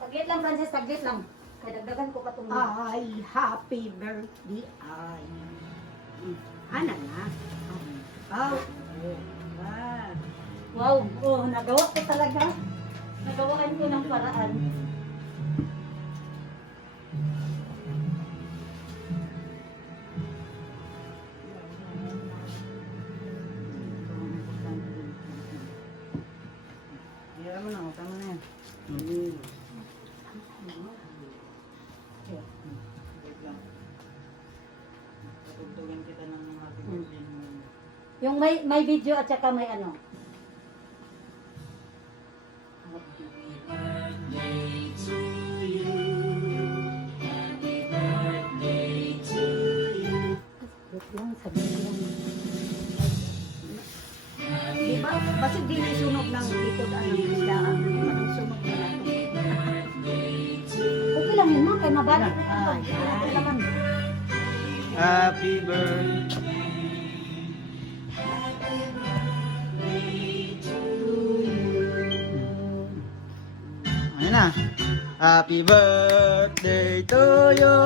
Saglit lang, Francis, saglit lang. Kaya dagdagan ko pa itong... Ay, happy birthday, ay. Ano na? Oh, wow. Wow, oh, nagawa ko talaga. Nagawaan ko ng paraan. Tama na, tama na yan. Wait lang. Tutugtugan kita ng happy birthday mo. Yung may video at saka may ano. Wait lang, sabi ko lang. Diba? Basig din sunog ng likod ang isda. Anong sunog na natin? Okay lang yun, ma. Kaya mabalik. Ay, Okay naman. Happy birthday. Ayun na. Happy birthday to you.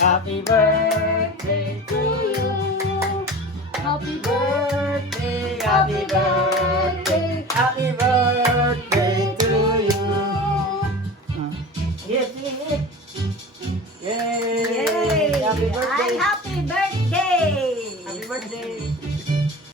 Happy birthday to you. Happy birthday, happy birthday, happy birthday.